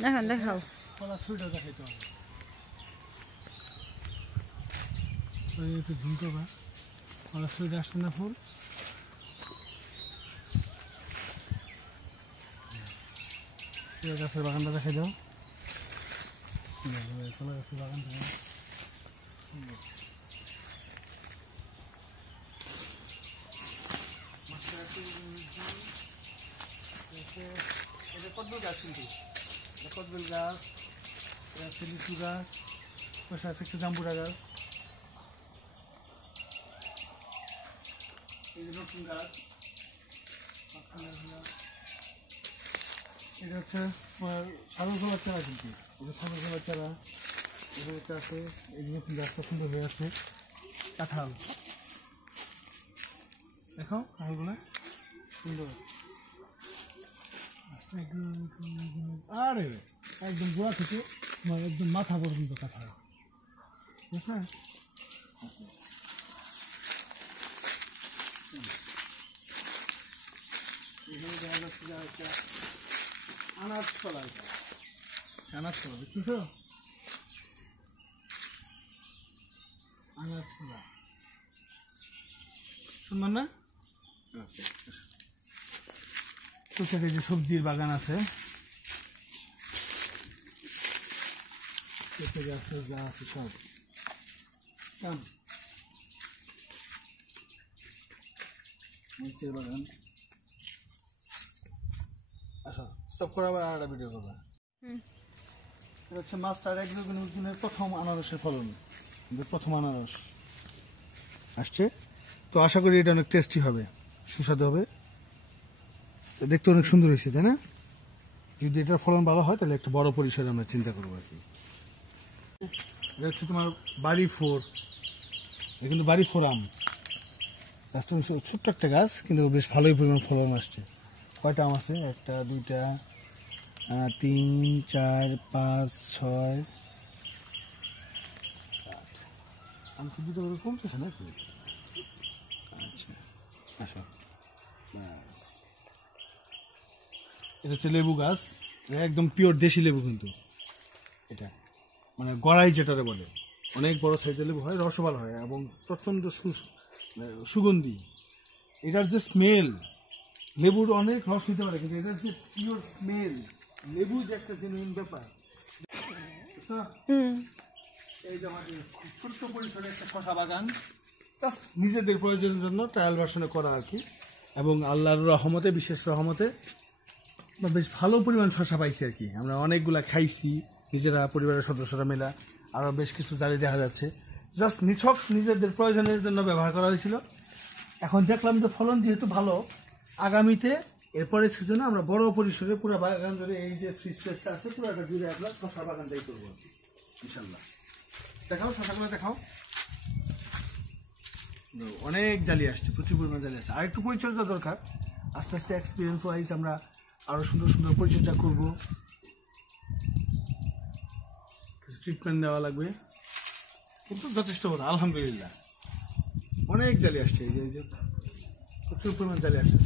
দেখান দেখাও কলা সুইটা দেখাইতে হবে একটু ঝুম করবা কলা সুইট আসছে না ফুল গাছের বাগানটা দেখাই দাও কলা গাছের বাগানটা এটা কদবেল গাছ কিন্তু কদবেল গাছ এটা হচ্ছে লিচু গাছ পাশে আছে একটা জাম্বুরা গাছ এই যে নতুন গাছ এটা হচ্ছে সাগর গোলার চারা কিন্তু এটা সাগর গোলার চারা এখানে আছে এই যে নতুন গাছটা সুন্দর হয়ে আছে কাঁঠাল দেখো কাঁঠালগুলো সুন্দর আরে একদম গোড়া থেকে একদম মাথা পর্যন্ত কাঁঠাল ঠিক আছে এখানে দেখা যাচ্ছে যে একটা আনাজ কলা আনাজ কলা দেখতেছ আনাজ কলা সুন্দর না টুকটাক যে সবজির বাগান আছে যা আছে সব মরিচের বাগান আচ্ছা স্টপ করা আবার আর একটা ভিডিও করবা এটা হচ্ছে মাস্টার একদিনের প্রথম আনারসের ফলন প্রথম আনারস আসছে তো আশা করি এটা অনেক টেস্টি হবে সুস্বাদু হবে দেখতে অনেক সুন্দর হয়েছে তাই না যদি এটার ফলন ভালো হয় তাহলে একটা বড় পরিসরে আমরা চিন্তা করবো আর কি এটা হচ্ছে তোমার বাড়ি ফোর কিন্তু বাড়ি ফোর আম গাছটা ছোট্ট একটা গাছ কিন্তু বেশ ভালোই পরিমাণ ফলন আসছে কয়টা আম আছে 1 2 3 4 5 6 আম কি দুটো করে কমতেছে নাকি আচ্ছা আচ্ছা ব্যাস এটা হচ্ছে লেবু গাছ একদম পিওর দেশি লেবু কিন্তু এটা মানে গড়াই যেটাতে বলে অনেক বড় সাইজের লেবু হয় রস ভালো হয় এবং প্রচণ্ড সুগন্ধি এটার যে স্মেল লেবুর অনেক রস হইতে পারে কিন্তু এটার যে পিওর স্মেল লেবু যে একটা জেনুইন ব্যাপার এই যে আমাদের ছোট্ট পরিসরে একটা শশা বাগান জাস্ট নিজেদের প্রয়োজনের জন্য ট্রায়াল ভার্সনে করা আর কি এবং আল্লাহর রহমতে বিশেষ রহমতে বেশ ভালো পরিমাণ শশা পাইছি আর কি আমরা অনেকগুলা খাইছি নিজেরা পরিবারের সদস্যরা মেলা আরও বেশ কিছু জারি দেখা যাচ্ছে জাস্ট নিছক নিজেদের প্রয়োজনের জন্য ব্যবহার করা হয়েছিল এখন দেখলাম যে ফলন যেহেতু ভালো আগামীতে এরপরের সিজনে আমরা বড় পরিসরে পুরো বাগান জুড়ে এই যে ফ্রি স্পেসটা আছে পুরোটা জুড়ে আমরা শশা বাগানটাই করবো ইনশাল্লাহ দেখাও শশাগুলো দেখাও অনেক জালি আসছে প্রচুর পরিমাণ জালি আসছে আর একটু পরিচর্যা দরকার আস্তে আস্তে এক্সপিরিয়েন্স ওয়াইজ আমরা আরও সুন্দর সুন্দর পরিচর্যা করবো কিছু ট্রিটমেন্ট দেওয়া লাগবে কিন্তু যথেষ্ট ভালো আলহামদুলিল্লাহ অনেক জালি আসছে এই যে প্রচুর পরিমাণ জালি আসছে